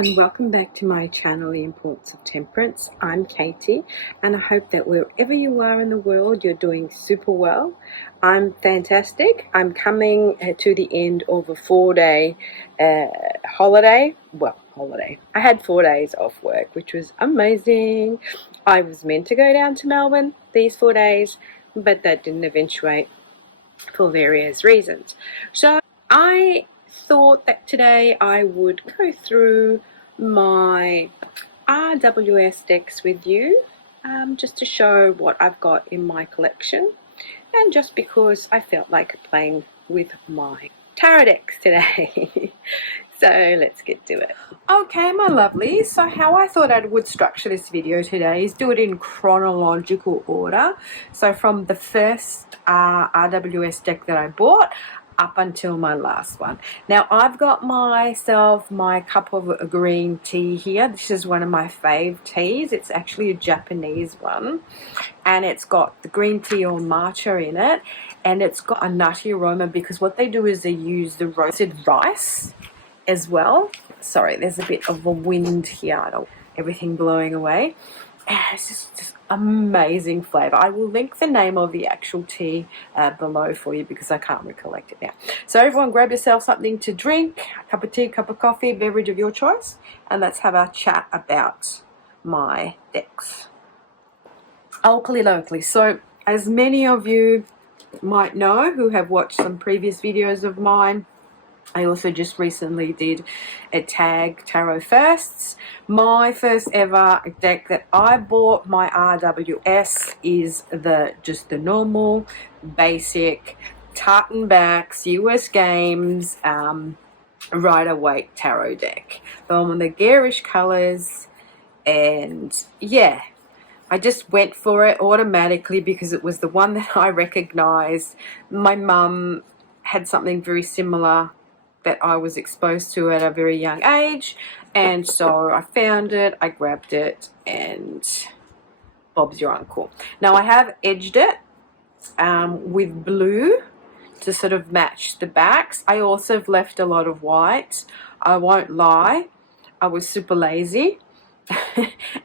everyone, welcome back to my channel, The Importance of Temperance. I'm Katie, and I hope that wherever you are in the world, you're doing super well. I'm fantastic. I'm coming to the end of a 4-day holiday. I had 4 days off work, which was amazing. I was meant to go down to Melbourne these 4 days, but that didn't eventuate for various reasons. So I thought that today I would go through my RWS decks with you, just to show what I've got in my collection, and just because I felt like playing with my tarot decks today. So let's get to it. Okay, my lovelies, so how I thought I would structure this video today is do it in chronological order. So from the first RWS deck that I bought up until my last one. Now I've got myself my cup of green tea here. This is one of my fave teas. It's actually a Japanese one, and it's got the green tea or matcha in it, and it's got a nutty aroma because what they do is they use the roasted rice as well. Sorry, there's a bit of a wind here, everything blowing away. It's just amazing flavor. I will link the name of the actual tea below for you because I can't recollect it now. So everyone grab yourself something to drink, a cup of tea, a cup of coffee, beverage of your choice, and let's have a chat about my decks. Locally. So as many of you might know who have watched some previous videos of mine, I also just recently did a tag tarot firsts. My first ever deck that I bought, my RWS, is just the normal, basic, tartan backs, US Games, Rider Waite tarot deck. The one with the garish colors, and yeah, I just went for it automatically because it was the one that I recognized. My mum had something very similar that I was exposed to at a very young age, and so I found it, I grabbed it, and Bob's your uncle. Now I have edged it with blue to sort of match the backs. I also have left a lot of white. I won't lie, I was super lazy.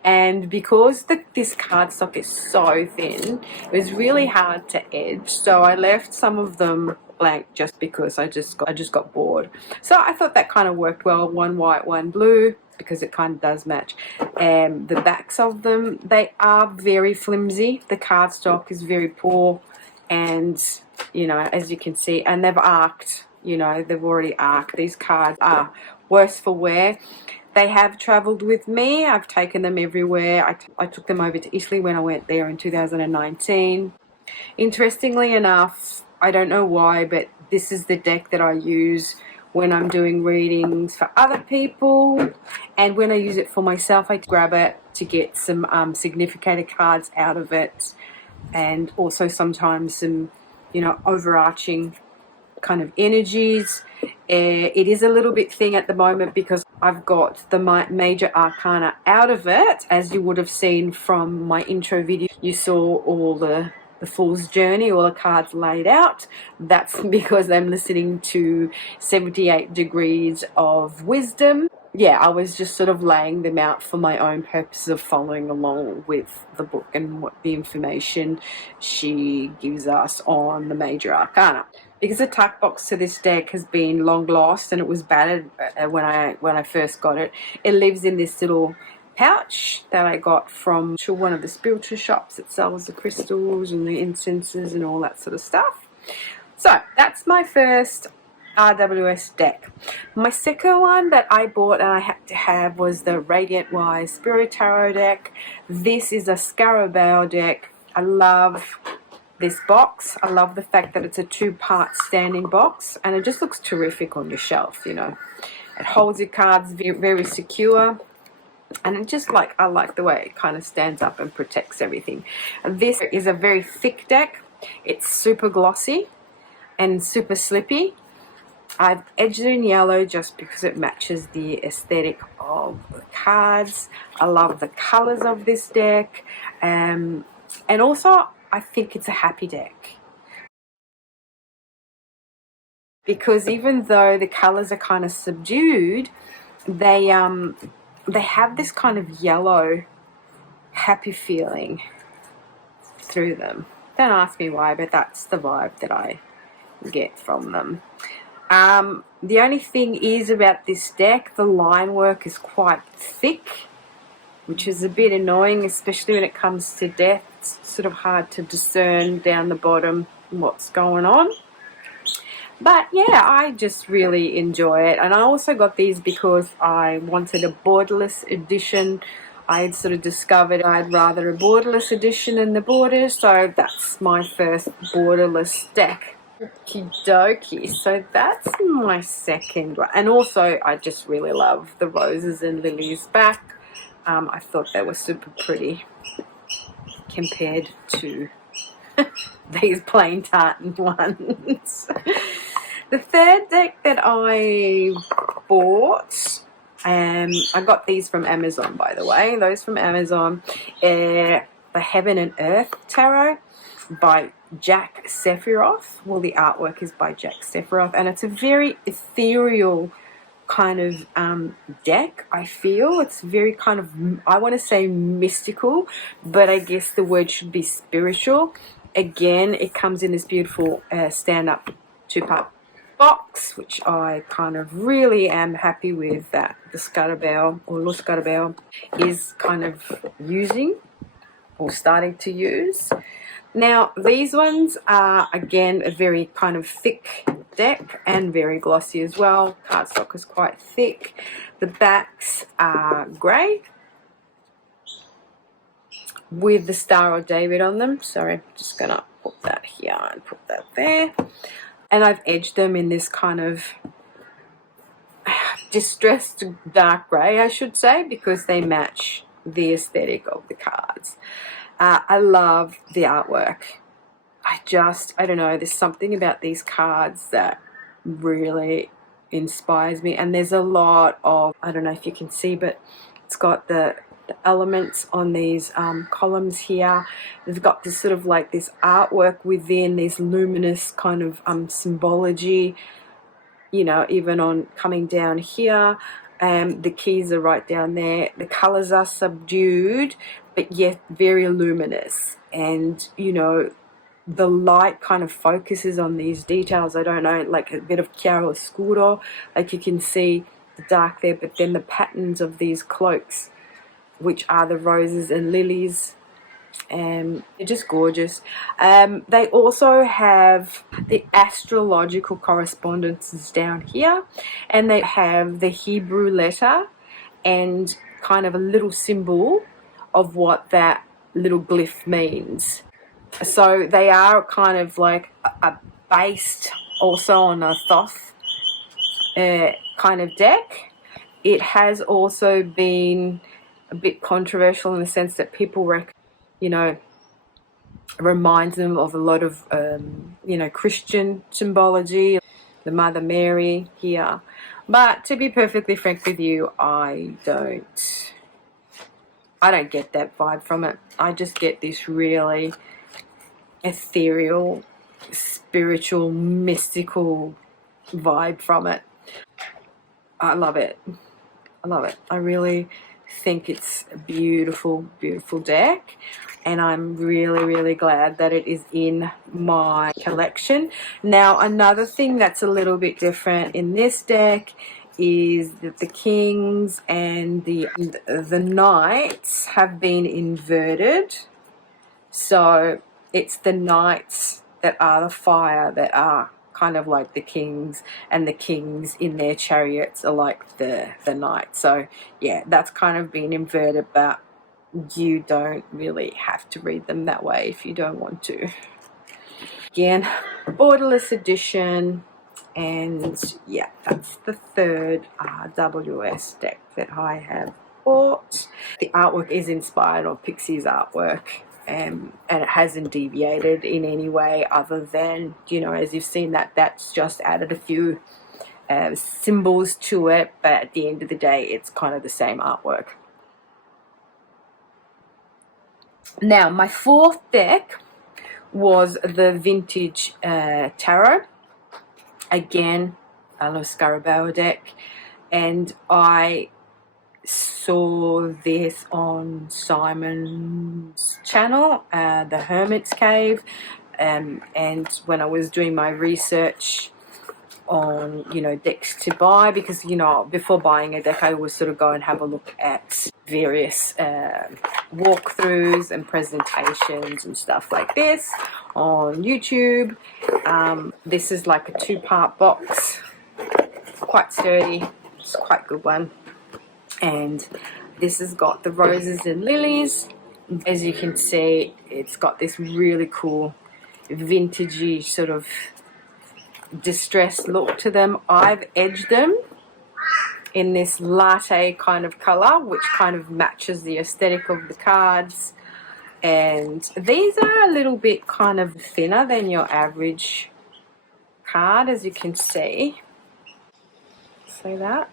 And because this cardstock is so thin, it was really hard to edge, so I left some of them blank just because I just got bored. So I thought that kind of worked well, one white, one blue, because it kind of does match. And the backs of them, they are very flimsy. The cardstock is very poor, and you know, as you can see, and they've arced, you know, they've already arced. These cards are worse for wear. They have traveled with me. I've taken them everywhere. I took them over to Italy when I went there in 2019. Interestingly enough, I don't know why, but this is the deck that I use when I'm doing readings for other people, and when I use it for myself, I grab it to get some significator cards out of it, and also sometimes some, you know, overarching kind of energies. It is a little bit thin at the moment because I've got the major arcana out of it. As you would have seen from my intro video, you saw all the Fool's Journey, all the cards laid out. That's because I'm listening to 78 Degrees of Wisdom. Yeah, I was just sort of laying them out for my own purposes of following along with the book and what the information she gives us on the major arcana. Because the tuck box to this deck has been long lost and it was battered when I first got it. It lives in this little pouch that I got from one of the spiritual shops that sells the crystals and the incenses and all that sort of stuff. So that's my first RWS deck. My second one that I bought and I had to have was the Radiant Wise Spirit Tarot deck. This is a Scarabao deck. I love this box. I love the fact that it's a 2-part standing box, and it just looks terrific on your shelf, you know. It holds your cards very secure. And it just I like the way it kind of stands up and protects everything. This is a very thick deck. It's super glossy and super slippy. I've edged it in yellow just because it matches the aesthetic of the cards. I love the colors of this deck. And also, I think it's a happy deck. Because even though the colors are kind of subdued, they have this kind of yellow happy feeling through them. Don't ask me why, but that's the vibe that I get from them. The only thing is about this deck, the line work is quite thick, which is a bit annoying, especially when it comes to death. It's sort of hard to discern down the bottom what's going on. But yeah, I just really enjoy it. And I also got these because I wanted a borderless edition. I had sort of discovered I'd rather a borderless edition than the borders, so that's my first borderless deck. Okie dokie, so that's my second one. And also I just really love the roses and lilies back. I thought they were super pretty compared to these plain tartan ones. The third deck that I bought, I got these from Amazon, by the way. Those from Amazon, the Heaven and Earth Tarot by Jack Sephiroth. Well, the artwork is by Jack Sephiroth, and it's a very ethereal kind of deck. I feel it's very kind of, I want to say mystical, but I guess the word should be spiritual. Again, it comes in this beautiful stand-up 2-part box, which I kind of really am happy with, that the Scarabell or Lo Scarabell is kind of using or starting to use. Now, these ones are, again, a very kind of thick deck and very glossy as well. Cardstock is quite thick. The backs are grey with the Star of David on them. Sorry, I'm just going to put that here and put that there. And I've edged them in this kind of distressed dark grey, I should say, because they match the aesthetic of the cards. I love the artwork. I don't know, there's something about these cards that really inspires me. And there's a lot of, I don't know if you can see, but it's got the elements on these columns here. They've got this sort of like this artwork within these luminous kind of symbology, you know, even on coming down here. The keys are right down there. The colors are subdued, but yet very luminous. And, you know, the light kind of focuses on these details. I don't know, like a bit of chiaroscuro, like you can see the dark there, but then the patterns of these cloaks, which are the roses and lilies, and they're just gorgeous. They also have the astrological correspondences down here, and they have the Hebrew letter and kind of a little symbol of what that little glyph means. So they are kind of like based also on a Thoth kind of deck. It has also been a bit controversial in the sense that people reckon, you know, reminds them of a lot of, you know, Christian symbology, the Mother Mary here. But to be perfectly frank with you, I don't get that vibe from it. I just get this really ethereal, spiritual, mystical vibe from it. I love it. I love it. I really think it's a beautiful, beautiful deck, and I'm really, really glad that it is in my collection. Now, another thing that's a little bit different in this deck is that the kings and the knights have been inverted. So it's the knights that are the fire that are kind of like the kings, and the kings in their chariots are like the knights. So yeah, that's kind of been inverted, but you don't really have to read them that way if you don't want to. Again, borderless edition, and yeah, that's the third RWS deck that I have bought. The artwork is inspired of Pixie's artwork. And it hasn't deviated in any way other than, you know, as you've seen, that's just added a few symbols to it, but at the end of the day it's kind of the same artwork. Now, my fourth deck was the vintage tarot. Again, a Lo Scarabeo deck. and I saw this on Simon's channel, The Hermit's Cave, and when I was doing my research on, you know, decks to buy, because, you know, before buying a deck I always sort of go and have a look at various walkthroughs and presentations and stuff like this on YouTube. This is like a 2-part box, quite sturdy, it's quite a good one. And this has got the roses and lilies. As you can see, it's got this really cool vintagey sort of distressed look to them. I've edged them in this latte kind of color, which kind of matches the aesthetic of the cards. And these are a little bit kind of thinner than your average card, as you can see. See that?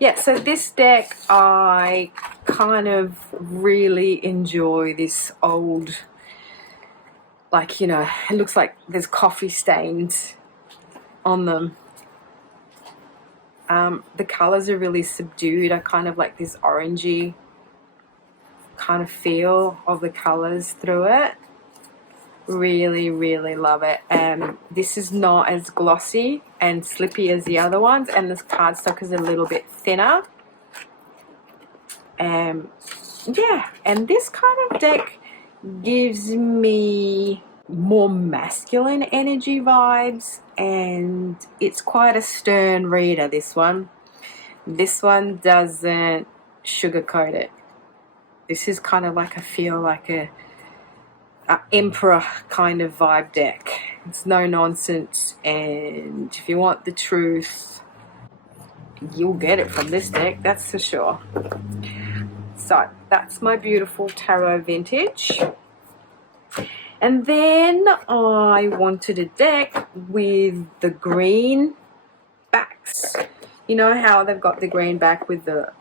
Yeah, so this deck, I kind of really enjoy this old, like, you know, it looks like there's coffee stains on them. The colors are really subdued. I kind of like this orangey kind of feel of the colors through it. Really, really love it. This is not as glossy and slippy as the other ones, and this cardstock is a little bit thinner. Yeah, and this kind of deck gives me more masculine energy vibes, and it's quite a stern reader, this one. This one doesn't sugarcoat it. This is kind of like, I feel like a emperor kind of vibe deck. It's no nonsense, and if you want the truth, you'll get it from this deck, that's for sure. So that's my beautiful tarot vintage. And then I wanted a deck with the green backs. You know how they've got the green back with the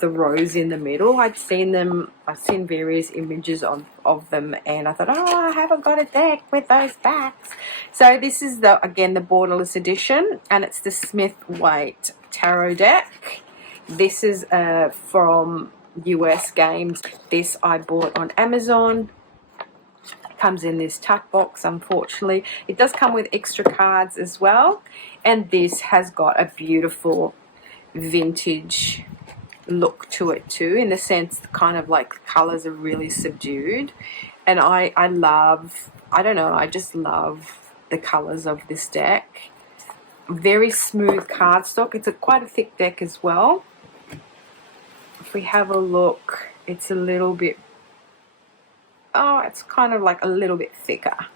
rose in the middle? I've seen various images of them, and I thought, oh, I haven't got a deck with those backs. So this is again the borderless edition, and it's the Smith Waite tarot deck. This is from US Games. This I bought on Amazon. It comes in this tuck box, unfortunately. It does come with extra cards as well, and this has got a beautiful vintage look to it too, in the sense kind of like the colors are really subdued, and I don't know, I just love the colors of this deck. Very smooth cardstock. It's quite a thick deck as well. If we have a look, it's a little bit, oh, it's kind of like a little bit thicker.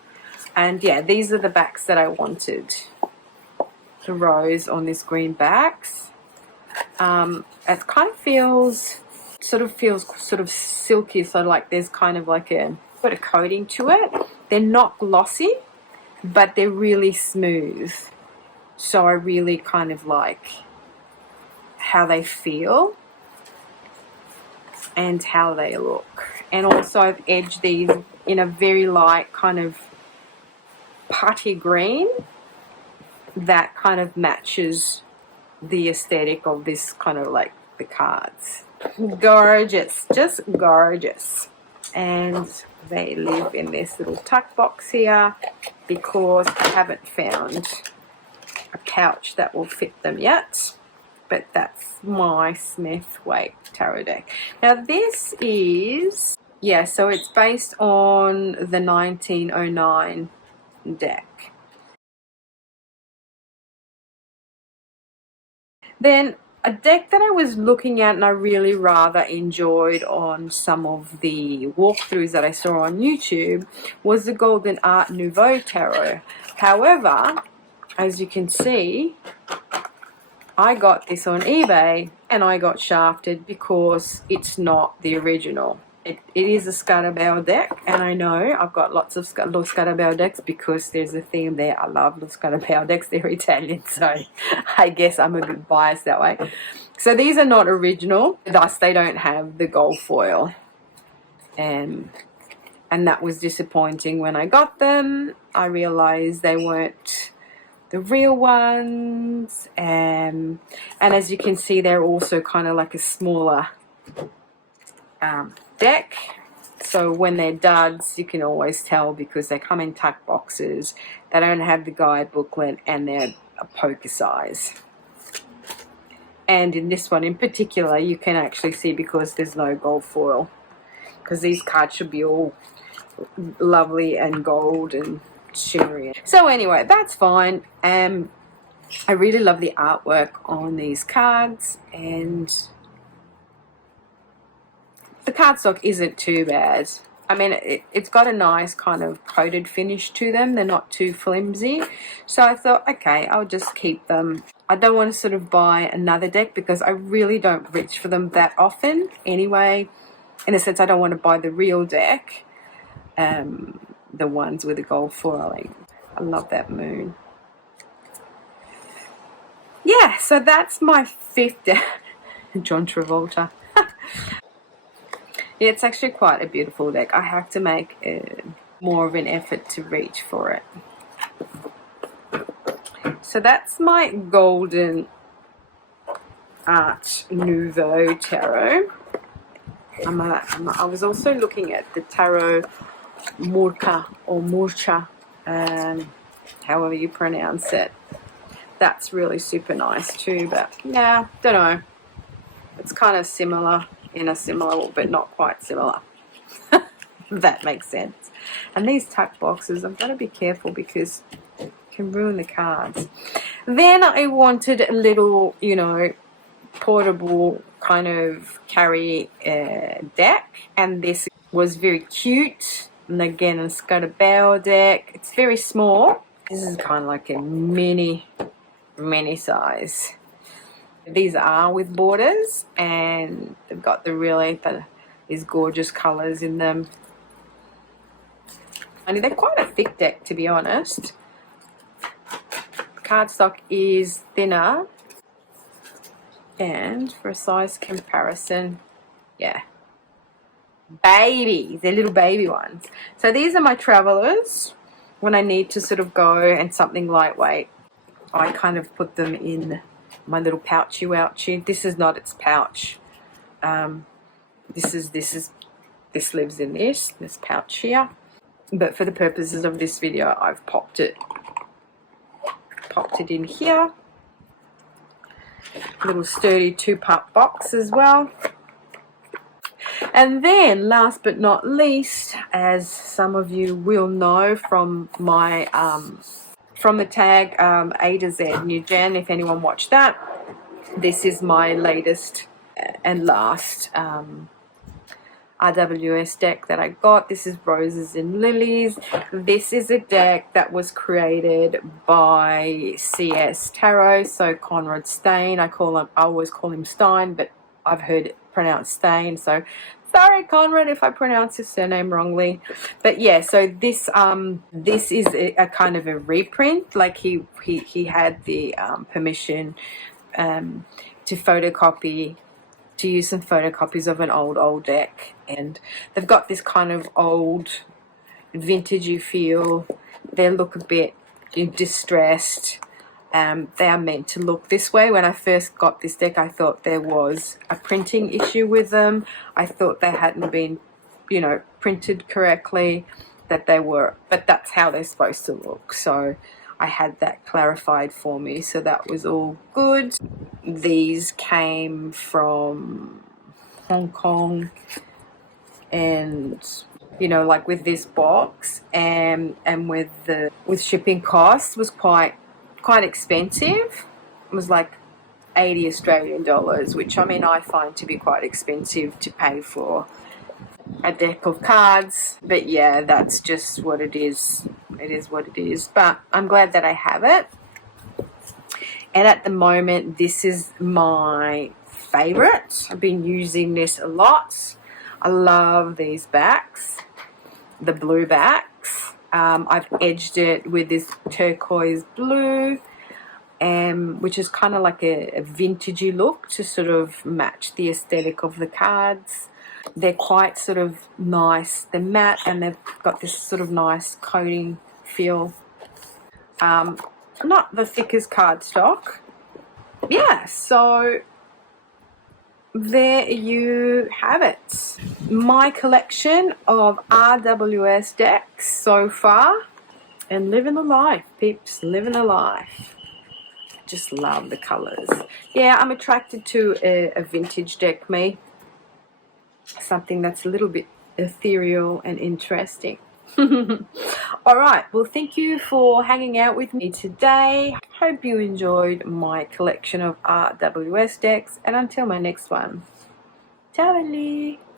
And yeah, these are the backs that I wanted, the rose on this green backs. It kind of feels sort of silky, so like there's kind of like a bit of coating to it. They're not glossy, but they're really smooth. So I really kind of like how they feel and how they look. And also I've edged these in a very light kind of putty green that kind of matches the aesthetic of this kind of like the cards. Gorgeous, just gorgeous. And they live in this little tuck box here because I haven't found a pouch that will fit them yet. But that's my Smith Waite tarot deck. Now this is, yeah, so it's based on the 1909 deck. Then a deck that I was looking at and I really rather enjoyed on some of the walkthroughs that I saw on YouTube was the Golden Art Nouveau tarot. However, as you can see, I got this on eBay and I got shafted because it's not the original. It is a Scarabeo deck, and I know I've got lots of Scarabeo decks because there's a theme there. I love the Scarabeo decks. They're Italian, so I guess I'm a bit biased that way. So these are not original, thus they don't have the gold foil. And that was disappointing when I got them. I realized they weren't the real ones, and as you can see, they're also kind of like a smaller deck. So when they're duds, you can always tell because they come in tuck boxes, they don't have the guide booklet, and they're a poker size. And in this one in particular, you can actually see because there's no gold foil, because these cards should be all lovely and gold and shimmery. So anyway, that's fine. I really love the artwork on these cards, and the cardstock isn't too bad. I mean, it's got a nice kind of coated finish to them. They're not too flimsy. So I thought, okay, I'll just keep them. I don't want to sort of buy another deck because I really don't reach for them that often anyway. In a sense, I don't want to buy the real deck, the ones with the gold foiling. I love that moon. Yeah, so that's my 5th deck. John Travolta. Yeah, it's actually quite a beautiful deck. I have to make more of an effort to reach for it. So that's my golden Art Nouveau tarot. I was also looking at the tarot Murka or Murcha, however you pronounce it. That's really super nice too, but yeah, don't know. It's kind of similar in a similar, but not quite similar. That makes sense. And these tuck boxes, I've got to be careful because it can ruin the cards. Then I wanted a little, you know, portable kind of carry deck, and this was very cute. And again, it's got a bow deck. It's very small. This is kind of like a mini size. These are with borders, and they've got these gorgeous colors in them. I mean, they're quite a thick deck, to be honest. Cardstock is thinner, and for a size comparison, yeah, babies, they're little baby ones. So these are my travelers. When I need to sort of go and something lightweight, I kind of put them in my little pouchy. This is not its pouch. This lives in this pouch here. But for the purposes of this video, I've popped it in here. Little sturdy 2-part box as well. And then last but not least, as some of you will know from my from the tag A to Z New Gen, if anyone watched that, this is my latest and last RWS deck that I got. This is Roses and Lilies. This is a deck that was created by CS Tarot, so Conrad Stein. I always call him Stein, but I've heard it pronounced Stein, so sorry Conrad if I pronounce his surname wrongly. But yeah, so this is a kind of a reprint. Like he had the permission to use some photocopies of an old deck, and they've got this kind of old vintagey feel. They look a bit distressed. They are meant to look this way. When I first got this deck, I thought there was a printing issue with them. I thought they hadn't been, you know, printed correctly, but that's how they're supposed to look. So I had that clarified for me, so that was all good. These came from Hong Kong, and you know, like with this box and with shipping costs was quite expensive. It was like 80 Australian dollars, which I mean I find to be quite expensive to pay for a deck of cards. But yeah, that's just what it is. It is what it is. But I'm glad that I have it. And at the moment, this is my favorite. I've been using this a lot. I love these backs, the blue backs. I've edged it with this turquoise blue, which is kind of like a vintagey look to sort of match the aesthetic of the cards. They're quite sort of nice. They're matte and they've got this sort of nice coating feel. not the thickest cardstock. Yeah, so there you have it. My collection of RWS decks so far. And living the life, peeps, living the life. Just love the colors. Yeah, I'm attracted to a vintage deck, me. Something that's a little bit ethereal and interesting. Alright, well, thank you for hanging out with me today. Hope you enjoyed my collection of RWS decks, and until my next one, ciao.